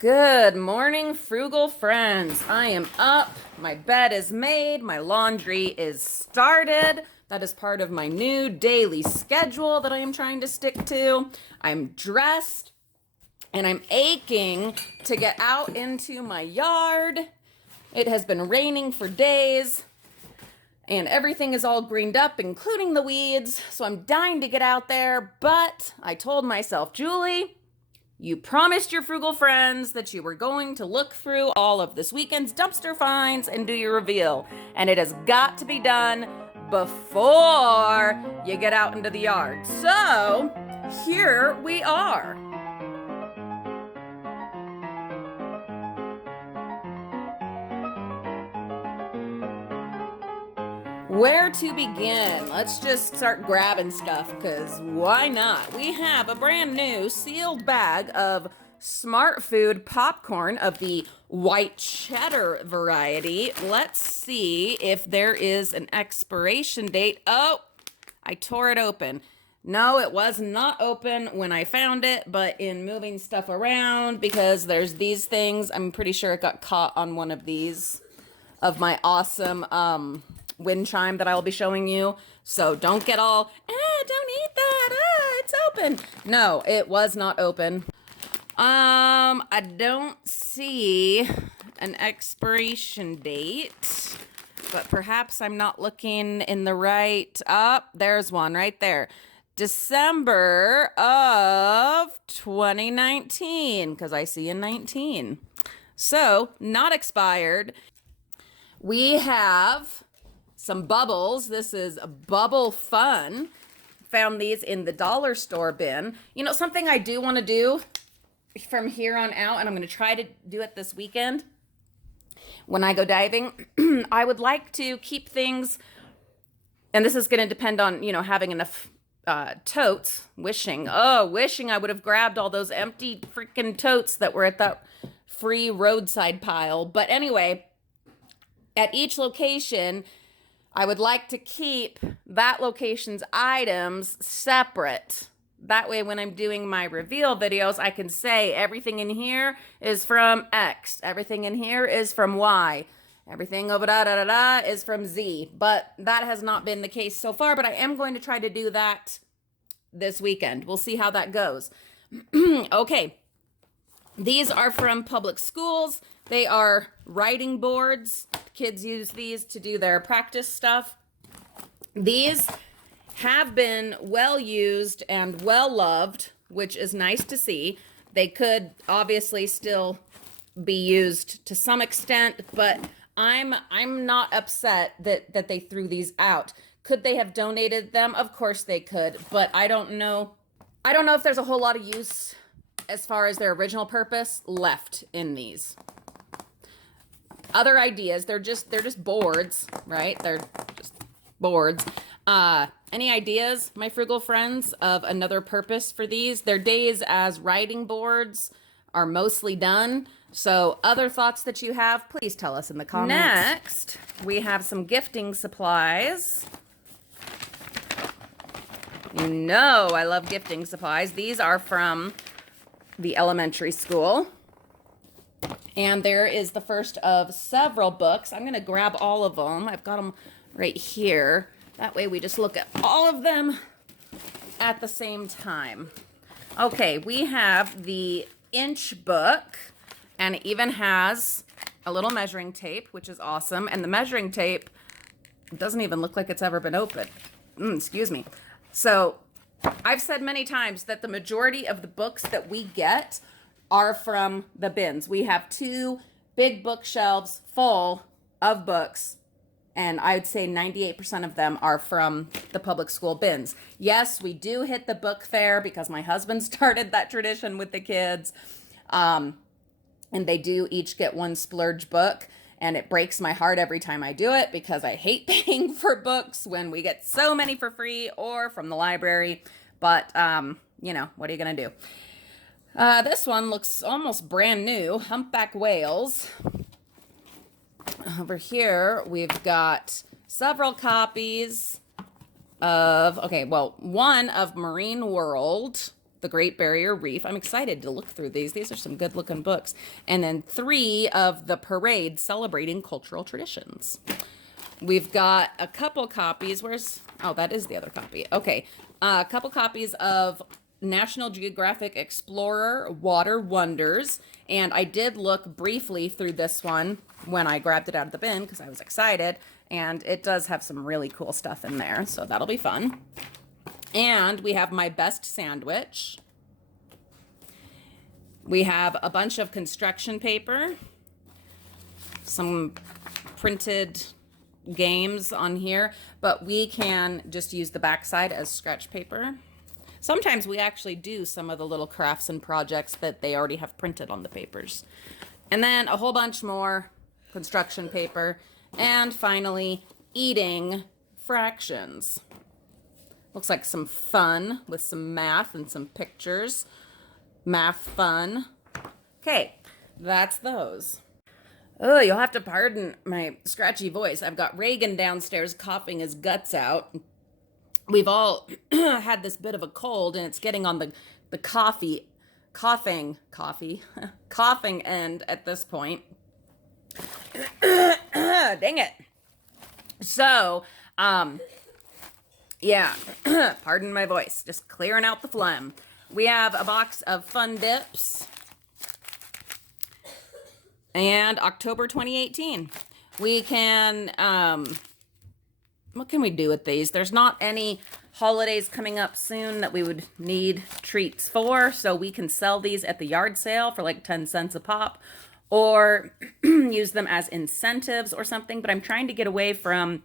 Good morning, frugal friends. I am up. My bed is made. My laundry is started. That is part of my new daily schedule that I am trying to stick to. I'm dressed and I'm aching to get out into my yard. It has been raining for days and everything is all greened up, including the weeds. So I'm dying to get out there, but I told myself, Julie, you promised your frugal friends that you were going to look through all of this weekend's dumpster finds and do your reveal. And it has got to be done before you get out into the yard. So here we are. Where to begin? Let's just start grabbing stuff, because why not? We have a brand new sealed bag of Smart Food popcorn of the white cheddar variety. Let's see if there is an expiration date. Oh, I tore it open. No, it was not open when I found it, but in moving stuff around, because there's these things, I'm pretty sure it got caught on one of these of my awesome wind chime that I will be showing you. So don't get all, don't eat that, it's open. No, it was not open. I don't see an expiration date, but perhaps I'm not looking in the right, there's one right there. December of 2019, because I see a 19. So, not expired. We have some bubbles. This is a Bubble Fun. Found these in the dollar store bin. You know, something I do want to do from here on out, and I'm going to try to do it this weekend when I go diving, I would like to keep things, and this is going to depend on, having enough totes. Wishing I would have grabbed all those empty freaking totes that were at that free roadside pile. But anyway, at each location, I would like to keep that location's items separate. That way, when I'm doing my reveal videos, I can say everything in here is from X. Everything in here is from Y. Everything over is from Z. But that has not been the case so far, but I am going to try to do that this weekend. We'll see how that goes. Okay. These are from public schools. They are writing boards. Kids use these to do their practice stuff. These have been well used and well loved, which is nice to see. They could obviously still be used to some extent, but I'm not upset that they threw these out. Could they have donated them? Of course they could, but I don't know if there's a whole lot of use as far as their original purpose left in these. Other ideas, they're just boards, right? They're just boards. Any ideas, my frugal friends, of another purpose for these? Their days as writing boards are mostly done. So other thoughts that you have, please tell us in the comments. Next, we have some gifting supplies. You know I love gifting supplies. These are from the elementary school. And there is the first of several books. I'm going to grab all of them. I've got them right here. That way we just look at all of them at the same time. Okay, we have the inch book, and it even has a little measuring tape, which is awesome. And the measuring tape doesn't even look like it's ever been opened. Excuse me. So I've said many times that the majority of the books that we get are from the bins. We have 2 big bookshelves full of books, and I would say 98% of them are from the public school bins. Yes, we do hit the book fair because my husband started that tradition with the kids. And they do each get one splurge book, and it breaks my heart every time I do it because I hate paying for books when we get so many for free or from the library. But, what are you going to do? This one looks almost brand new. Humpback Whales. Over here, we've got several copies of, one of Marine World. the Great Barrier Reef. I'm excited to look through these. These are some good looking books. And then 3 of the Parade Celebrating Cultural Traditions. We've got a couple copies. Oh, that is the other copy. Okay. A couple copies of National Geographic Explorer Water Wonders. And I did look briefly through this one when I grabbed it out of the bin because I was excited. And it does have some really cool stuff in there. So that'll be fun. And we have My Best Sandwich. We have a bunch of construction paper. Some printed games on here, but we can just use the backside as scratch paper. Sometimes we actually do some of the little crafts and projects that they already have printed on the papers. And then a whole bunch more construction paper. And finally, eating fractions. Looks like some fun with some math and some pictures. Math fun. Okay, that's those. Oh, you'll have to pardon my scratchy voice. I've got Reagan downstairs coughing his guts out. We've all had this bit of a cold, and it's getting on the coughing end at this point. Dang it. So, yeah, pardon my voice. Just clearing out the phlegm. We have a box of Fun Dips. And October 2018. We can, what can we do with these? There's not any holidays coming up soon that we would need treats for, so we can sell these at the yard sale for like 10 cents a pop, or use them as incentives or something, but I'm trying to get away from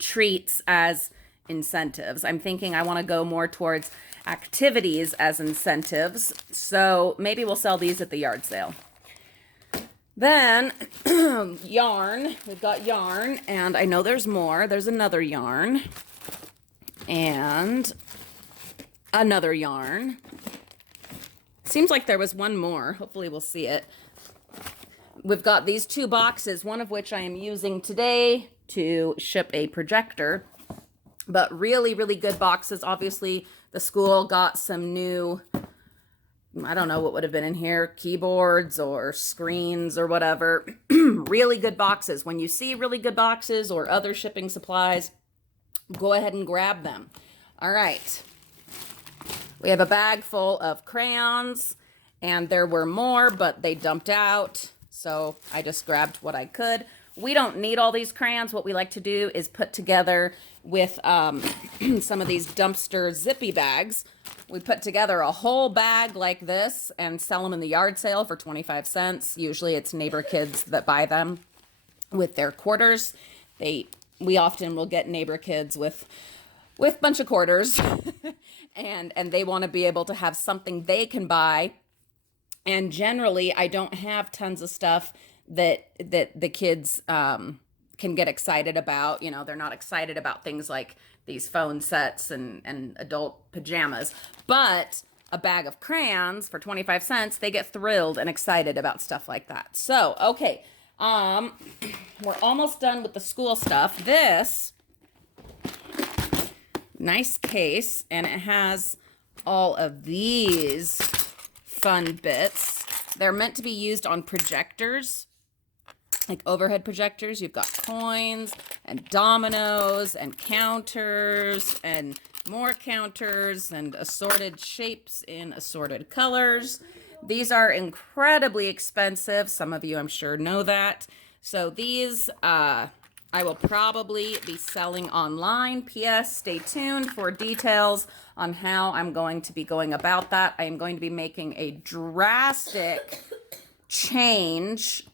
treats as incentives. I'm thinking I want to go more towards activities as incentives, so maybe we'll sell these at the yard sale. Then, yarn. We've got yarn, and I know there's more. There's another yarn, and another yarn. Seems like there was one more. Hopefully we'll see it. We've got these 2 boxes, one of which I am using today to ship a projector, but really, really good boxes. Obviously, the school got some new, I don't know what would have been in here, keyboards or screens or whatever. Really good boxes. When you see really good boxes or other shipping supplies, go ahead and grab them. All right. We have a bag full of crayons, and there were more, but they dumped out, so I just grabbed what I could. We don't need all these crayons. What we like to do is put together with some of these dumpster zippy bags. We put together a whole bag like this and sell them in the yard sale for 25 cents. Usually it's neighbor kids that buy them with their quarters. We often will get neighbor kids with a bunch of quarters and they want to be able to have something they can buy. And generally I don't have tons of stuff that the kids can get excited about. You know, they're not excited about things like these phone sets and adult pajamas, but a bag of crayons for 25 cents, they get thrilled and excited about stuff like that. So, okay, we're almost done with the school stuff. This nice case, and it has all of these fun bits. They're meant to be used on projectors, like overhead projectors. You've got coins and dominoes and counters and more counters and assorted shapes in assorted colors. These are incredibly expensive. Some of you, I'm sure, know that. So these I will probably be selling online. P.S. Stay tuned for details on how I'm going to be going about that. I am going to be making a drastic change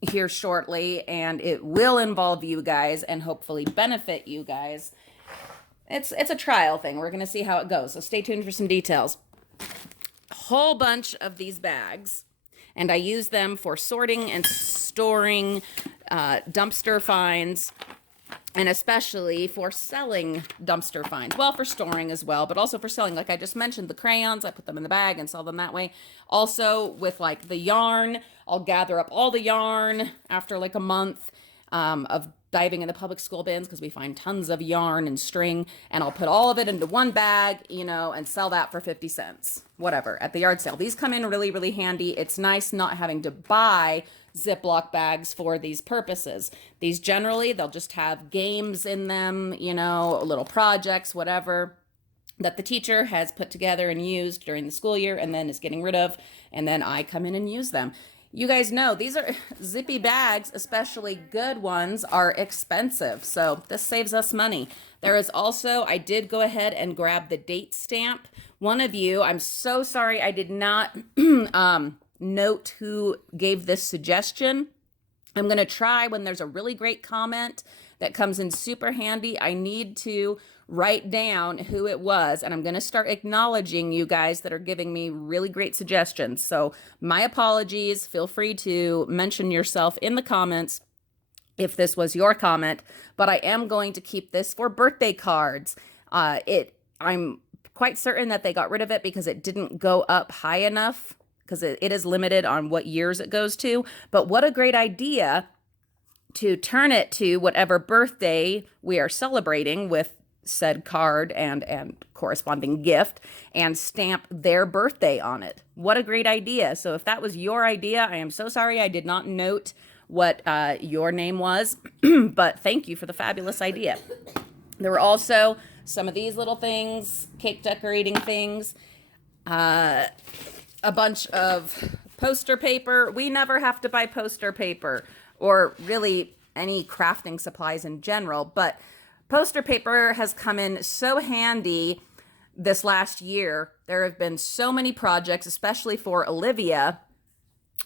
here shortly, and it will involve you guys and hopefully benefit you guys. It's a trial thing. We're going to see how it goes. So stay tuned for some details. A whole bunch of these bags, and I use them for sorting and storing dumpster finds, and especially for selling dumpster finds. Well, for storing as well, but also for selling. Like I just mentioned, the crayons, I put them in the bag and sell them that way. Also with like the yarn, I'll gather up all the yarn after like a month of diving in the public school bins because we find tons of yarn and string, and I'll put all of it into one bag, and sell that for 50 cents, whatever, at the yard sale. These come in really, really handy. It's nice not having to buy Ziploc bags for these purposes. These generally, they'll just have games in them, little projects, whatever, that the teacher has put together and used during the school year and then is getting rid of, and then I come in and use them. You guys know these are zippy bags, especially good ones, are expensive. So this saves us money. There is also, I did go ahead and grab the date stamp. One of you, I'm so sorry I did not note who gave this suggestion. I'm going to try when there's a really great comment that comes in super handy. I need to write down who it was, and I'm going to start acknowledging you guys that are giving me really great suggestions. So my apologies. Feel free to mention yourself in the comments if this was your comment, but I am going to keep this for birthday cards. I'm quite certain that they got rid of it because it didn't go up high enough, because it is limited on what years it goes to. But what a great idea to turn it to whatever birthday we are celebrating with said card and corresponding gift, and stamp their birthday on it. What a great idea. So if that was your idea, I am so sorry I did not note what your name was, but thank you for the fabulous idea. There were also some of these little things, cake decorating things, a bunch of poster paper. We never have to buy poster paper or really any crafting supplies in general, but poster paper has come in so handy this last year. There have been so many projects, especially for Olivia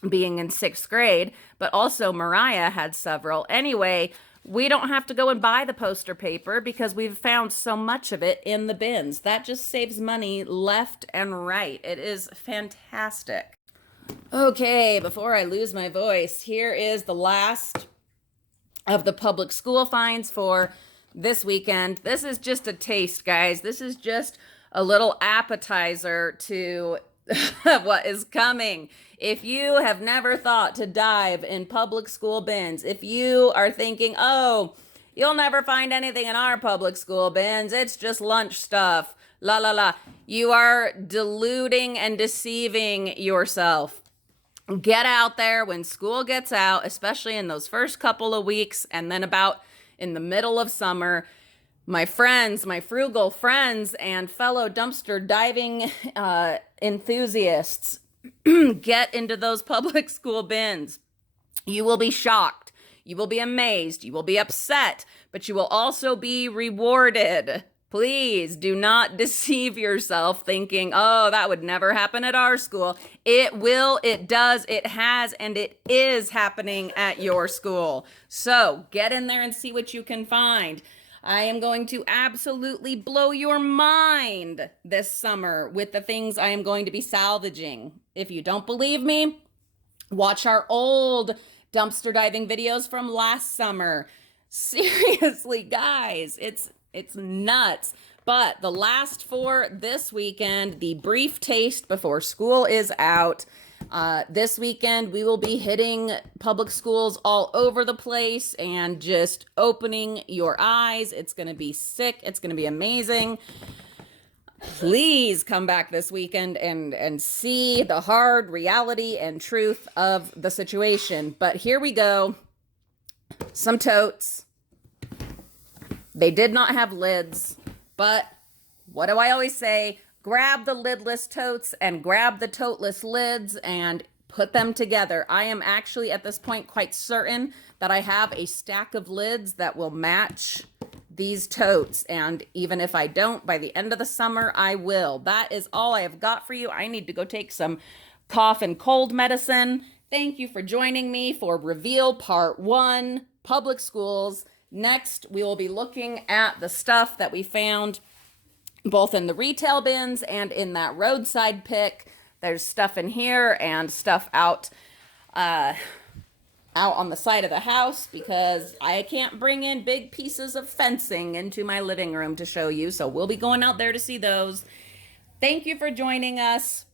being in 6th grade, but also Mariah had several. Anyway, we don't have to go and buy the poster paper because we've found so much of it in the bins. That just saves money left and right. It is fantastic. Okay, before I lose my voice, here is the last of the public school finds for this weekend. This is just a taste, guys. This is just a little appetizer to what is coming. If you have never thought to dive in public school bins, if you are thinking, oh, you'll never find anything in our public school bins, it's just lunch stuff, la la la, you are deluding and deceiving yourself. Get out there when school gets out, especially in those first couple of weeks, and then about in the middle of summer. My friends, my frugal friends and fellow dumpster diving enthusiasts, get into those public school bins. You will be shocked. You will be amazed. You will be upset, but you will also be rewarded. Please do not deceive yourself thinking, oh, that would never happen at our school. It will, it does, it has, and it is happening at your school. So get in there and see what you can find. I am going to absolutely blow your mind this summer with the things I am going to be salvaging. If you don't believe me, watch our old dumpster diving videos from last summer. Seriously, guys, it's nuts. But the last for this weekend, the brief taste before school is out. This weekend, we will be hitting public schools all over the place and just opening your eyes. It's going to be sick. It's going to be amazing. Please come back this weekend and see the hard reality and truth of the situation. But here we go. Some totes. They did not have lids, but what do I always say? Grab the lidless totes and grab the toteless lids and put them together. I am actually at this point quite certain that I have a stack of lids that will match these totes. And even if I don't, by the end of the summer, I will. That is all I have got for you. I need to go take some cough and cold medicine. Thank you for joining me for Reveal Part 1, Public Schools. Next, we will be looking at the stuff that we found both in the retail bins and in that roadside pick. There's stuff in here and stuff out on the side of the house because I can't bring in big pieces of fencing into my living room to show you. So we'll be going out there to see those. Thank you for joining us.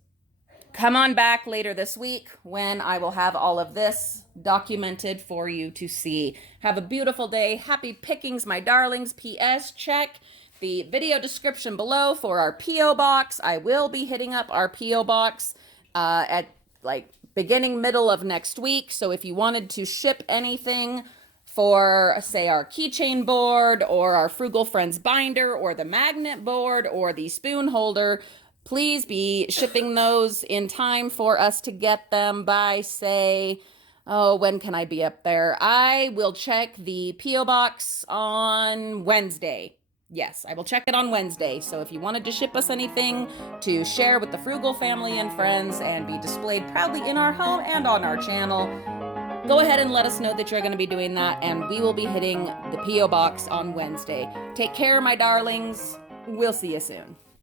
come on back later this week when I will have all of this documented for you to see. Have a beautiful day. Happy pickings, my darlings. P.S. Check the video description below for our P.O. box. I will be hitting up our P.O. box at like beginning, middle of next week. So if you wanted to ship anything for, say, our keychain board or our Frugal Friends binder or the magnet board or the spoon holder, please be shipping those in time for us to get them by, say, oh, when can I be up there? I will check the P.O. box on Wednesday. Yes, I will check it on Wednesday. So if you wanted to ship us anything to share with the Frugal Family and Friends and be displayed proudly in our home and on our channel, go ahead and let us know that you're going to be doing that, and we will be hitting the P.O. box on Wednesday. Take care, my darlings. We'll see you soon.